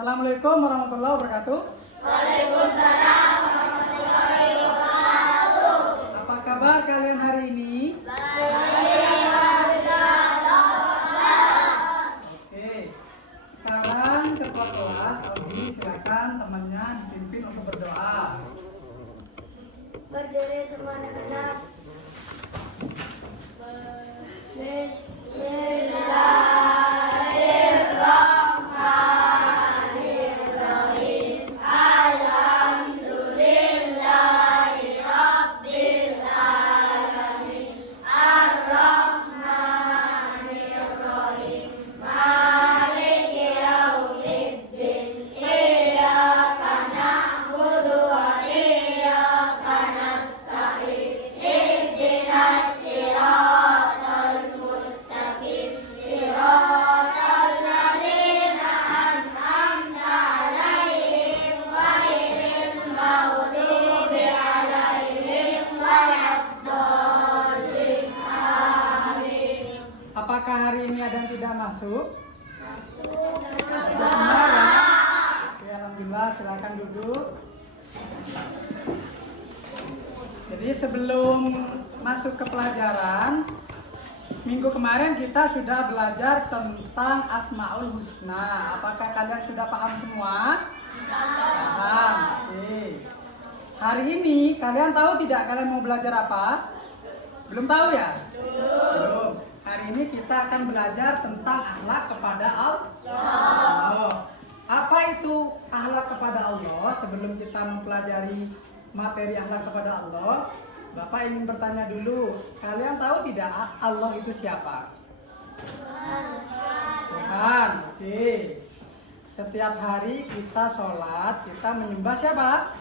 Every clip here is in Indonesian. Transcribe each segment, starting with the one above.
Assalamualaikum warahmatullahi wabarakatuh. Waalaikumsalam warahmatullahi wabarakatuh. Apa kabar kalian hari ini? Oke, sekarang ketua kelas Aldi, silakan temannya dipimpin untuk berdoa. Berdiri semua anak-anak. Bismillahirrahmanirrahim. Alhamdulillahirabbil alamin. Ar-Rahmanirrahim. Maliki yaumiddin. Iyyaka na'budu wa iyyaka nasta'in. Ihdinas siratal mustaqim. Siratal ladzina an'amta 'alaihim ghairil maghdubi 'alaihim waladdallin. Amin. Apakah hari ini ada yang tidak masuk? Sudah semua ya? Oke, alhamdulillah, silakan duduk. Jadi sebelum masuk ke pelajaran, minggu kemarin kita sudah belajar tentang Asmaul Husna. Apakah kalian sudah paham semua? Paham. Oke. Hari ini kalian tahu tidak kalian mau belajar apa? Belum tahu ya? Belum. Hari ini kita akan belajar tentang akhlak kepada Allah. Apa itu akhlak kepada Allah? Sebelum kita mempelajari materi akhlak kepada Allah, Bapak ingin bertanya dulu, kalian tahu tidak Allah itu siapa? Tuhan. Oke. Setiap hari kita sholat, kita menyembah siapa?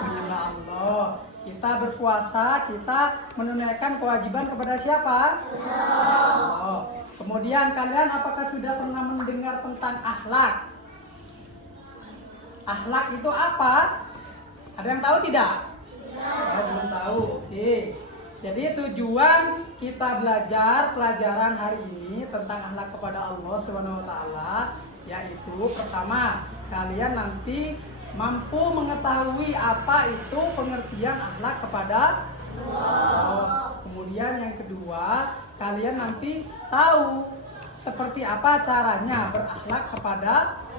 Menyembah Allah. Kita berpuasa, kita menunaikan kewajiban kepada siapa? Allah. Kemudian kalian apakah sudah pernah mendengar tentang akhlak? Akhlak itu apa? Ada yang tahu tidak? Oh, belum tahu. Oke. Jadi tujuan kita belajar pelajaran hari ini tentang akhlak kepada Allah Subhanahu wa taala yaitu pertama, kalian nanti mampu mengetahui apa itu pengertian akhlak kepada Allah. Kemudian yang kedua, kalian nanti tahu seperti apa caranya berakhlak kepada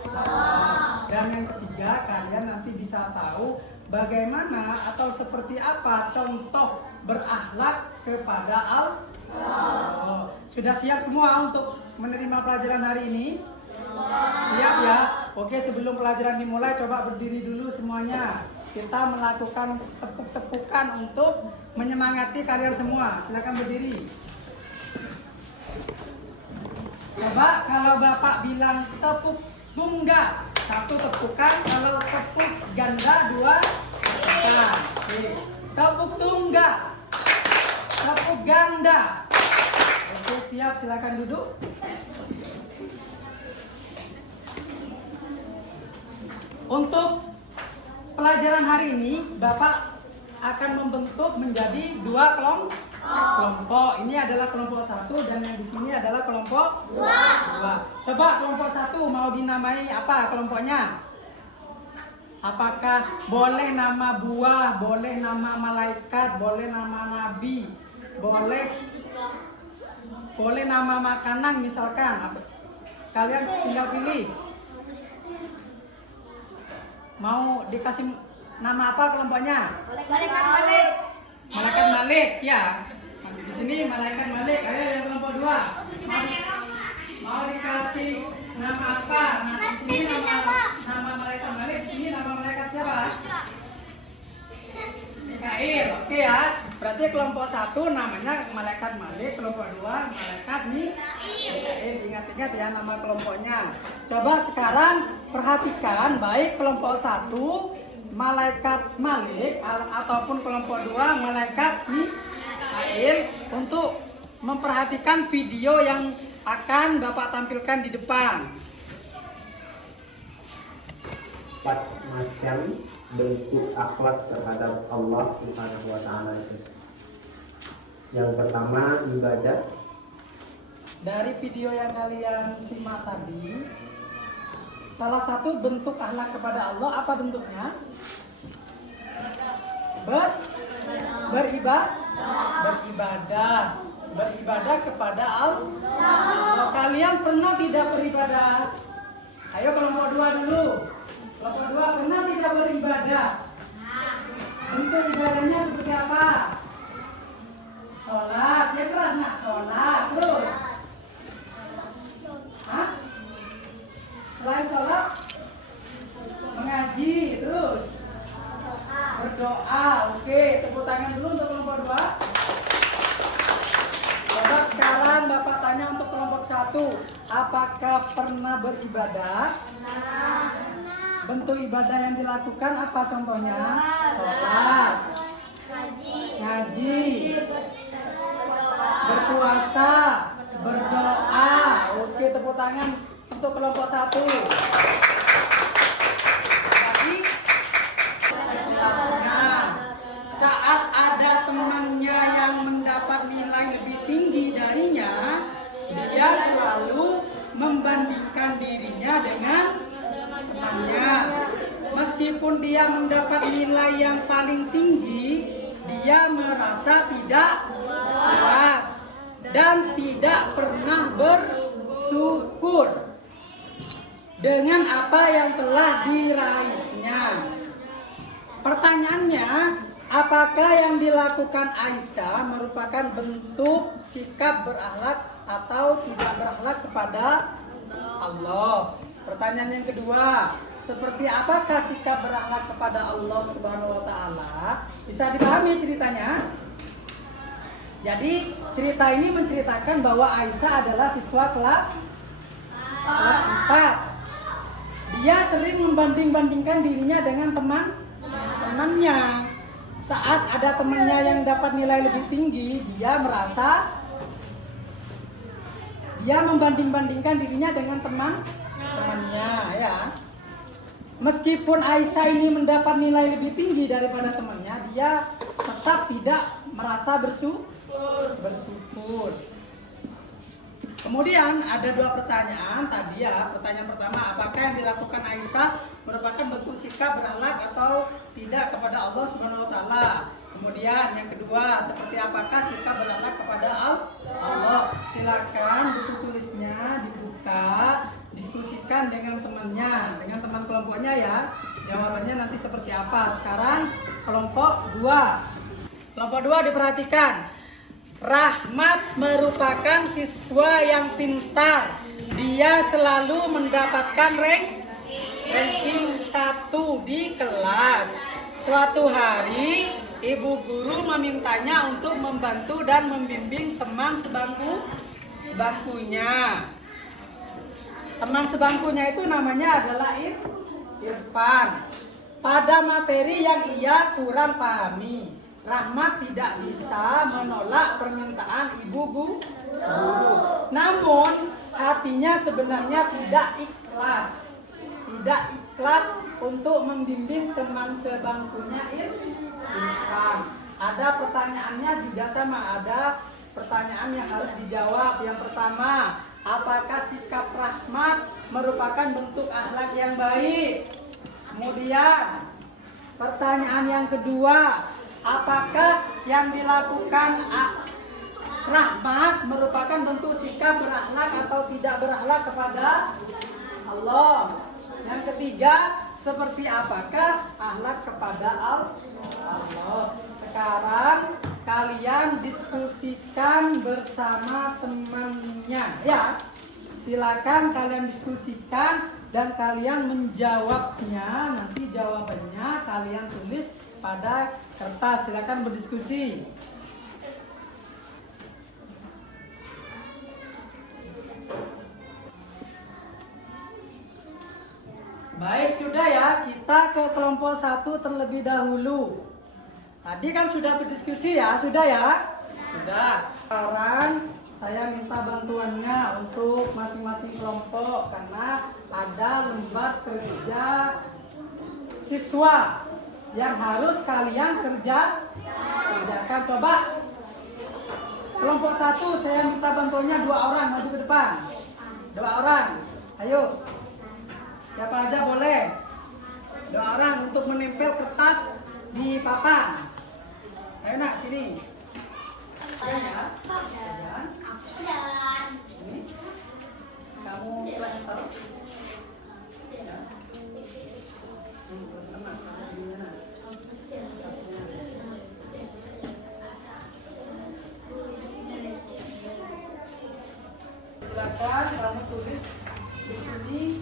Allah. Dan yang ketiga, kalian nanti bisa tahu bagaimana atau seperti apa contoh berakhlak kepada Allah. Sudah siap semua untuk menerima pelajaran hari ini? Siap ya? Oke, sebelum pelajaran dimulai coba berdiri dulu semuanya. Kita melakukan tepuk-tepukan untuk menyemangati kalian semua. Silakan berdiri. Coba kalau Bapak bilang tepuk tunggal, satu tepukan. Kalau tepuk ganda, dua tepukan. Oke. Tepuk tunggal, tepuk ganda. Oke, siap, silakan duduk. Untuk pelajaran hari ini, Bapak akan membentuk menjadi dua kelompok. Ini adalah kelompok satu dan yang di sini adalah kelompok dua. Coba kelompok satu mau dinamai apa kelompoknya? Apakah boleh nama buah, boleh nama malaikat, boleh nama nabi, boleh nama makanan misalkan. Kalian tinggal pilih. Mau dikasih nama apa kelompoknya? Malaikat Malik. Malaikat Malik, ya. Di sini Malaikat Malik. Ayo yang kelompok dua. Mau dikasih nama apa? Nah, di sini nama Malaikat Malik. Di sini nama malaikat siapa? Mikail. Oke ya. Berarti kelompok satu namanya Malaikat Malik, kelompok dua Malaikat Mikail. Ingat-ingat ya nama kelompoknya. Coba sekarang perhatikan baik kelompok satu Malaikat Malik ataupun kelompok dua Malaikat Mikail untuk memperhatikan video yang akan Bapak tampilkan di depan. 4 macam bentuk akhlak terhadap Allah Subhanahu wa taala itu. Yang pertama ibadah. Dari video yang kalian simak tadi, salah satu bentuk akhlak kepada Allah. Apa bentuknya? Beribadah kepada Allah. Kalian pernah tidak beribadah? Ayo kelompok 2 dulu. Kelompok 2 pernah tidak beribadah? Bentuk ibadahnya seperti apa? Sholat, ya keras nak? Sholat, terus? Hah? Selain sholat, mengaji, terus? Berdoa. Oke, tepuk tangan dulu untuk kelompok 2. Coba sekarang Bapak tanya untuk kelompok 1, apakah pernah beribadah? Bentuk ibadah yang dilakukan apa contohnya? Sholat, ngaji, berpuasa, berdoa. Oke, tepuk tangan untuk kelompok 1. Jadi saat ada temannya yang mendapat nilai lebih tinggi darinya, dia selalu membandingkan dirinya dengan temannya. Meskipun dia mendapat nilai yang paling tinggi, dia merasa tidak puas dan tidak pernah bersyukur dengan apa yang telah diraihnya. Pertanyaannya, apakah yang dilakukan Aisyah merupakan bentuk sikap berakhlak atau tidak berakhlak kepada Allah? Pertanyaan yang kedua, seperti apakah sikap berakhlak kepada Allah Subhanahu wa taala? Bisa dipahami ceritanya? Jadi, cerita ini menceritakan bahwa Aisyah adalah siswa kelas 4. Dia sering membanding-bandingkan dirinya dengan teman-temannya. Saat ada temannya yang dapat nilai lebih tinggi, dia merasa dia membanding-bandingkan dirinya dengan teman-temannya, ya. Meskipun Aisyah ini mendapat nilai lebih tinggi daripada temannya, dia tetap tidak merasa bersyukur. Kemudian ada 2 pertanyaan tadi ya. Pertanyaan pertama, apakah yang dilakukan Aisyah merupakan bentuk sikap berakhlak atau tidak kepada Allah Subhanahu wa taala? Kemudian yang kedua, seperti apakah sikap berakhlak kepada Allah? Silakan buku tulisnya dibuka, diskusikan dengan temannya, dengan teman kelompoknya ya. Jawabannya nanti seperti apa? Sekarang kelompok 2. Kelompok 2 diperhatikan. Rahmat merupakan siswa yang pintar. Dia selalu mendapatkan ranking 1 di kelas. Suatu hari, ibu guru memintanya untuk membantu dan membimbing teman sebangkunya. Teman sebangkunya itu namanya adalah Irfan. Pada materi yang ia kurang pahami, Rahmat tidak bisa menolak permintaan ibu guru. Namun hatinya sebenarnya tidak ikhlas untuk membimbing teman sebangkunya Irfan. Ada pertanyaannya juga sama, ada pertanyaan yang harus dijawab. Yang pertama, apakah sikap Rahmat merupakan bentuk akhlak yang baik? Kemudian pertanyaan yang kedua, apakah yang dilakukan Rahmat merupakan bentuk sikap berakhlak atau tidak berakhlak kepada Allah? Yang ketiga, seperti apakah akhlak kepada Allah? Sekarang kalian diskusikan bersama temannya ya. Silakan kalian diskusikan dan kalian menjawabnya. Nanti jawabannya kalian tulis pada kertas. Silakan berdiskusi. Baik, sudah ya. Kita ke kelompok 1 terlebih dahulu. Tadi kan sudah berdiskusi ya, sudah ya? Sudah. Sekarang saya minta bantuannya untuk masing-masing kelompok karena ada lembar kerja siswa yang harus kalian kerjakan. Coba kelompok 1 saya minta bantuannya 2 orang maju ke depan. 2 orang. Ayo. Siapa? nempel kertas di papan. Ayo nak sini. Pegang ya. Pegang. Sini. Kamu kelas taruh. Ya. Kelas 6. Ini nak. Silakan kamu tulis di sini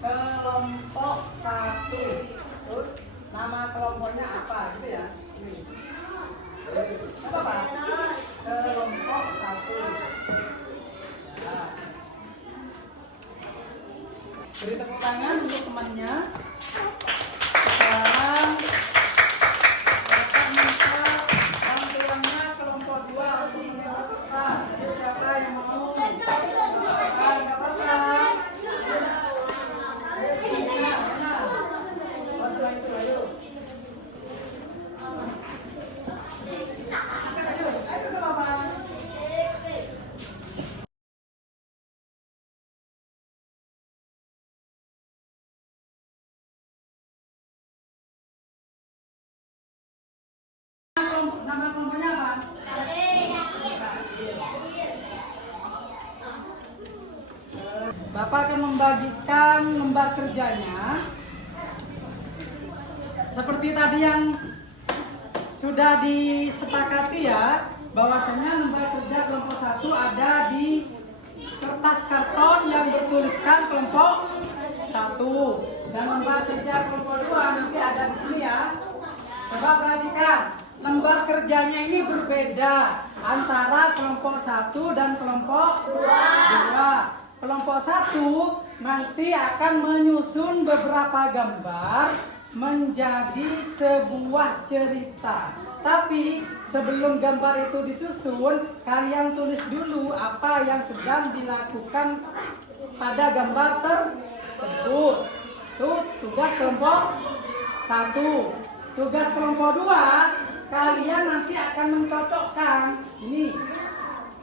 kelompok 1. Terus nama kelompoknya apa gitu ya? Tulis. Apa Pak? Kelompok 1. Ya. Beri tepuk tangan untuk temannya. Sekarang Bapak minta tampilannya kelompok 2 untuk menyewa kertas. Ayo siapa yang mau? Nggak apa-apa. Ayo sini, mana? Oh, setelah itu, ayo. Ayo ke Bapak. Nama kelompoknya apa? Bapak akan membagikan lembar kerjanya seperti tadi yang sudah disepakati ya, bahwasanya lembar kerja kelompok 1 ada di kertas karton yang bertuliskan kelompok 1, dan lembar kerja kelompok 2 nanti ada di sini ya. Coba perhatikan, lembar kerjanya ini berbeda antara kelompok 1 dan kelompok 2. Kelompok 1 nanti akan menyusun beberapa gambar menjadi sebuah cerita. Tapi sebelum gambar itu disusun, kalian tulis dulu apa yang sedang dilakukan pada gambar tersebut. Itu tugas kelompok 1. Tugas kelompok 2, kalian nanti akan mencocokkan ini.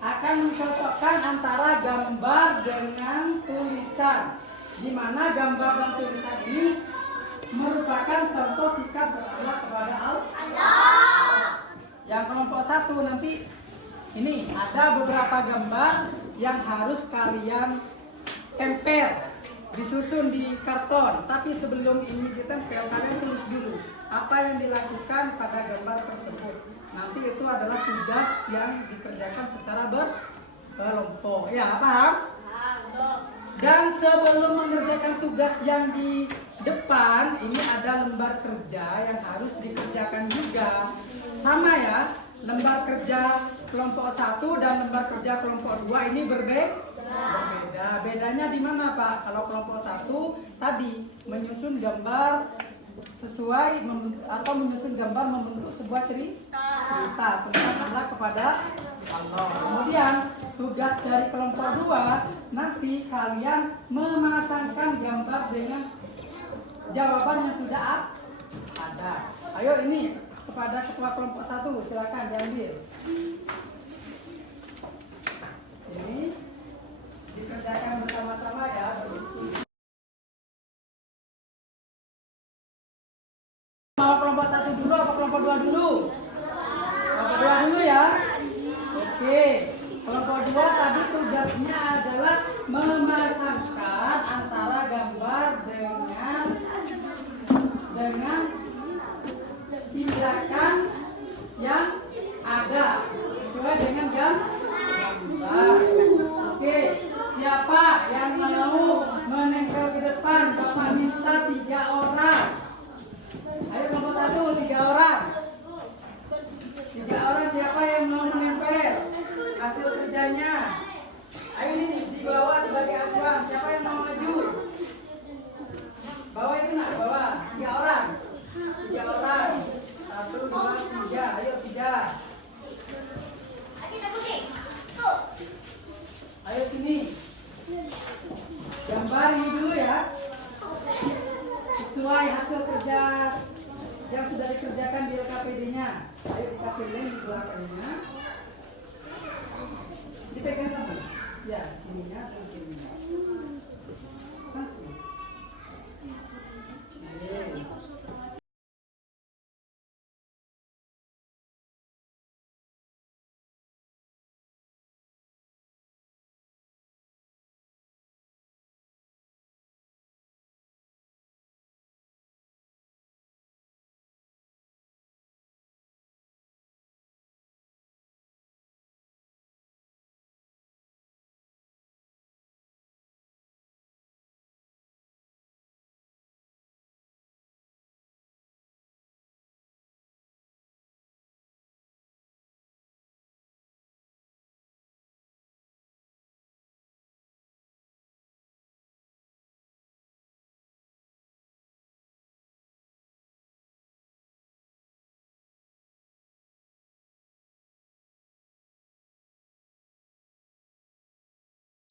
Akan mencocokkan antara gambar dengan tulisan, di mana gambar dan tulisan ini merupakan contoh sikap berakhlak kepada Allah. Yang kelompok 1 nanti ini ada beberapa gambar yang harus kalian tempel, disusun di karton. Tapi sebelum ini ditempel, kalian tulis dulu apa yang dilakukan pada gambar tersebut. Nanti itu adalah tugas yang dikerjakan secara berkelompok. Ya, paham? Dan sebelum mengerjakan tugas yang di depan, ini ada lembar kerja yang harus dikerjakan juga. Sama ya, lembar kerja kelompok 1 dan lembar kerja kelompok 2 ini berbeda. Bedanya di mana, Pak? Kalau kelompok 1 tadi menyusun gambar sesuai atau menyusun gambar membentuk sebuah cerita tentang Allah kepada Allah. Kemudian tugas dari kelompok 2 nanti kalian memasangkan gambar dengan jawaban yang sudah ada. Ayo ini kepada ketua kelompok 1, silakan diambil. Ini dikerjakan bersama-sama ya, berdiskusi. Mau kelompok 1 dulu apa kelompok 2 dulu? Kelompok 2 dulu ya. Oke. Kelompok 2 tadi tugasnya adalah memasangkan antara gambar dengan tindakan yang ada sesuai dengan gambar. Oke. Siapa yang mau menempel ke depan? Bapak minta 3 orang. Ayo kelompok 1, 3 orang. 3 orang siapa yang mau menempel hasil kerjanya? Ayo ini di bawah sebagai acuan. Siapa yang mau maju? Bawah itu nak, bawah. 3 orang. 3 orang. 1, 2, 3. Ayo 3. Ayo sini. Gambar ini dulu ya. Sesuai hasil kerja yang sudah dikerjakan di LKPD-nya. Ayo dikasih link di belakangnya. Dipegang teman. Ya, sininya dan sininya. Langsung.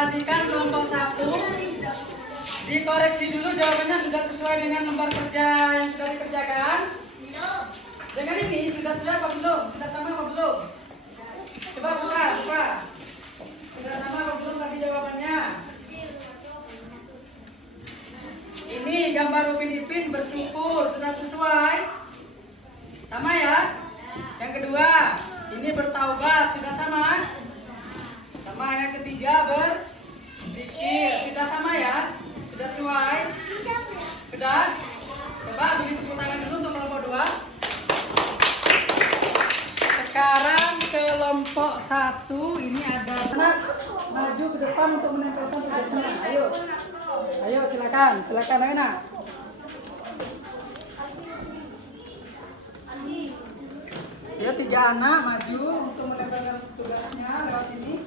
Perhatikan kelompok 1. Dikoreksi dulu jawabannya sudah sesuai dengan lembar kerja yang sudah dikerjakan. Dengan ini sudah apa belum? Sudah sama apa belum? Coba buka. Sudah sama apa belum tadi jawabannya? Ini gambar Upin Ipin bersyukur, sudah sesuai? Sama ya? Yang kedua, ini bertaubat, sudah sama? Sama. Yang ketiga berzikir, sudah sama ya? Sudah sesuai? Sudah? Coba beri tepuk tangan dulu untuk kelompok 2. Sekarang kelompok 1 ini ada anak maju ke depan untuk menempelkan tugasnya. Ayo silakan ayo nak. Ayo 3 anak maju untuk menempelkan tugasnya lewat sini.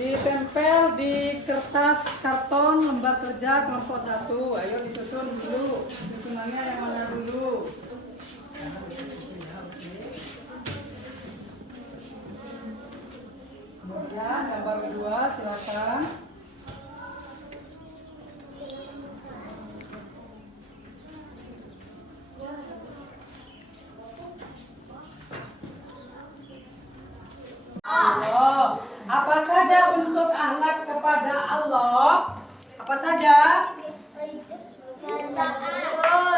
Ditempel di kertas karton lembar kerja kelompok 1. Ayo disusun dulu. Susunannya yang mana dulu? Kemudian gambar kedua silakan. Allah. Apa saja bentuk akhlak kepada Allah? Apa saja?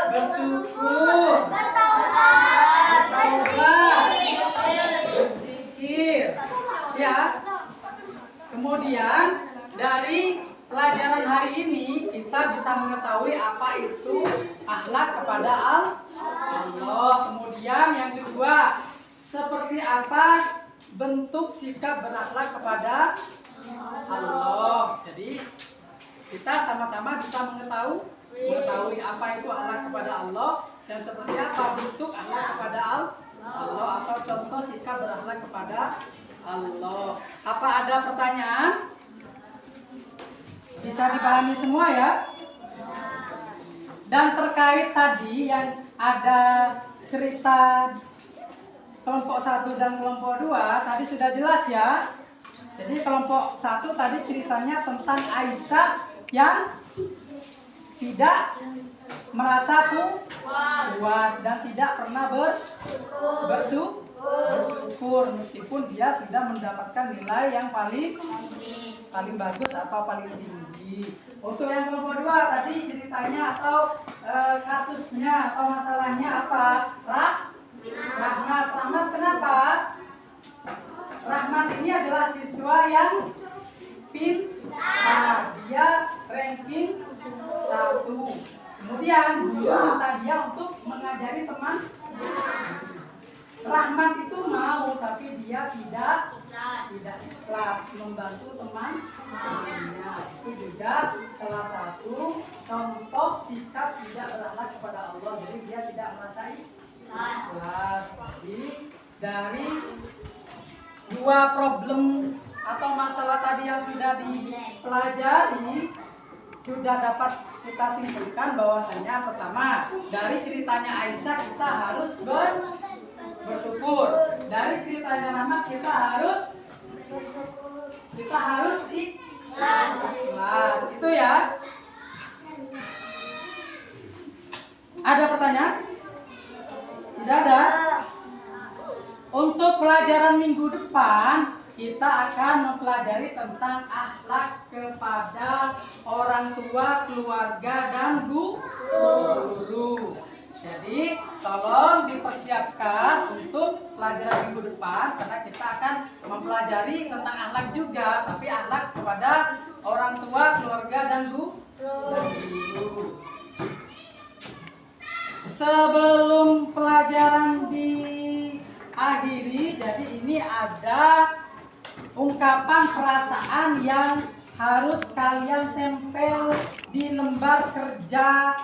Bersyukur, bertaubat, berzikir. Ya. Kemudian dari pelajaran hari ini kita bisa mengetahui apa itu akhlak kepada Allah. Kemudian yang kedua, seperti apa bentuk sikap berakhlak kepada Allah. Jadi kita sama-sama bisa mengetahui apa itu akhlak kepada Allah dan seperti apa bentuk akhlak kepada Allah atau contoh sikap berakhlak kepada Allah. Apa ada pertanyaan? Bisa dipahami semua ya? Dan terkait tadi yang ada cerita kelompok 1 dan kelompok 2 tadi sudah jelas ya. Jadi kelompok 1 tadi ceritanya tentang Aisyah yang tidak merasa puas dan tidak pernah bersyukur meskipun dia sudah mendapatkan nilai yang paling bagus atau paling tinggi. Untuk yang kelompok 2 tadi ceritanya atau kasusnya atau masalahnya apa? Rahmat kenapa? Rahmat ini adalah siswa yang pintar. Dia ranking 1. Kemudian guru minta dia untuk mengajari teman. Rahmat itu mau tapi dia tidak ikhlas membantu teman-temannya. Itu juga salah satu contoh sikap tidak berakhlak kepada Allah. Jadi dia tidak merasa ikhlas. Jadi dari 2 problem atau masalah tadi yang sudah dipelajari sudah dapat kita simpulkan bahwasanya pertama dari ceritanya Aisyah kita harus bersyukur. Dari ceritanya Rahmat kita harus ikhlas. Itu ya. Ada pertanyaan? Tidak ada. Untuk pelajaran minggu depan kita akan mempelajari tentang akhlak kepada orang tua, keluarga, dan guru. Jadi tolong dipersiapkan untuk pelajaran minggu depan karena kita akan mempelajari tentang akhlak juga, tapi akhlak kepada orang tua, keluarga, dan guru. Sebelum pelajaran diakhiri, jadi ini ada ungkapan perasaan yang harus kalian tempel di lembar kerja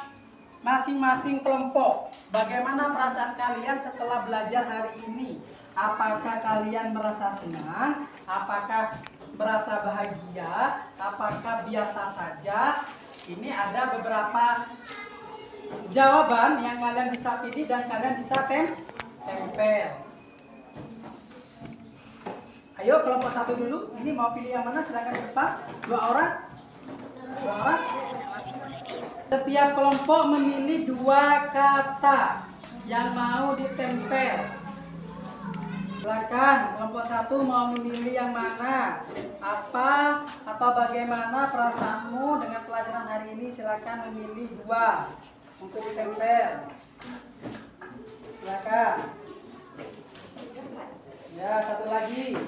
masing-masing kelompok. Bagaimana perasaan kalian setelah belajar hari ini? Apakah kalian merasa senang? Apakah merasa bahagia? Apakah biasa saja? Ini ada beberapa jawaban yang kalian bisa pilih dan kalian bisa tempel. Ayo kelompok 1 dulu. Ini mau pilih yang mana? Silakan di depan. 2 orang. 2 orang. Setiap kelompok memilih 2 kata yang mau ditempel. Silakan, kelompok 1 mau memilih yang mana? Apa atau bagaimana perasaanmu dengan pelajaran hari ini? Silakan memilih 2 untuk ditempel. Silakan. Ya, 1 lagi.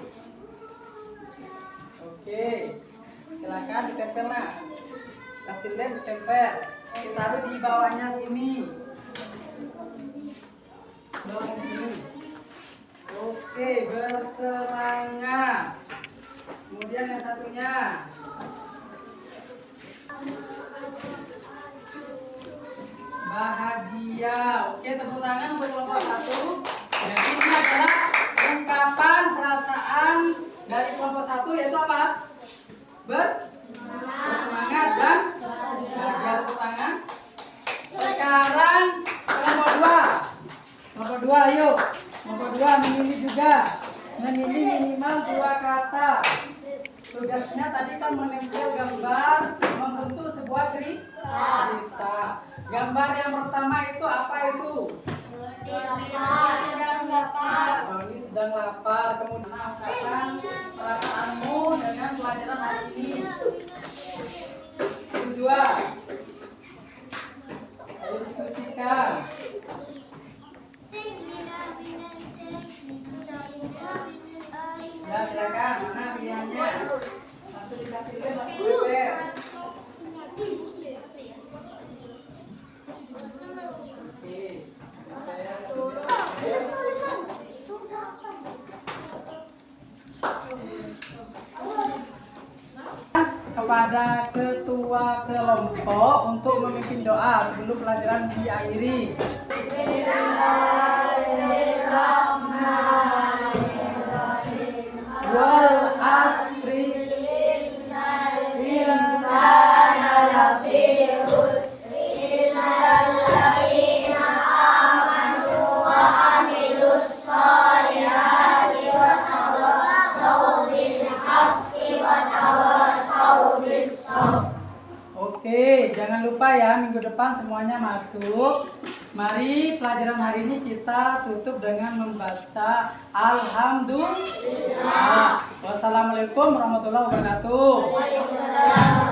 Oke, silakan ditempel nak. Kasih lem ditempel. Ditaruh di bawahnya sini. Bawah sini. Oke, bersemangat. Kemudian yang satunya. Bahagia. Oke, tepuk tangan untuk kelompok 1. Jadi ini adalah ungkapan perasaan dari kelompok 1 yaitu apa? Bersemangat dan bahagia. Tepuk tangan. Sekarang kelompok 2. Kelompok 2 ayo. Kelompok 2 memilih juga. Memilih minimal 2 kata. Tugasnya tadi kan menempel gambar membentuk sebuah cerita. Gambar yang pertama itu apa itu? sedang lapar. Oh, ini sedang lapar. Kemudian ungkapkan perasaanmu dengan pelajaran hari ini. Kedua, ayo diskusikan. Ya silakan, mana pilihannya? Langsung dikasih lem, langsung prepare. Kepada ketua kelompok untuk memimpin doa sebelum pelajaran diakhiri. Wal asri insana lafi khusr illal ladzina amanu wa amilus sholihati wa tawassaw bil haqqi wa tawassaw bis sabr. Oke, jangan lupa ya minggu depan semuanya masuk. Mari pelajaran hari ini kita tutup dengan membaca Alhamdulillah. Wassalamualaikum warahmatullahi wabarakatuh. Waalaikumsalam.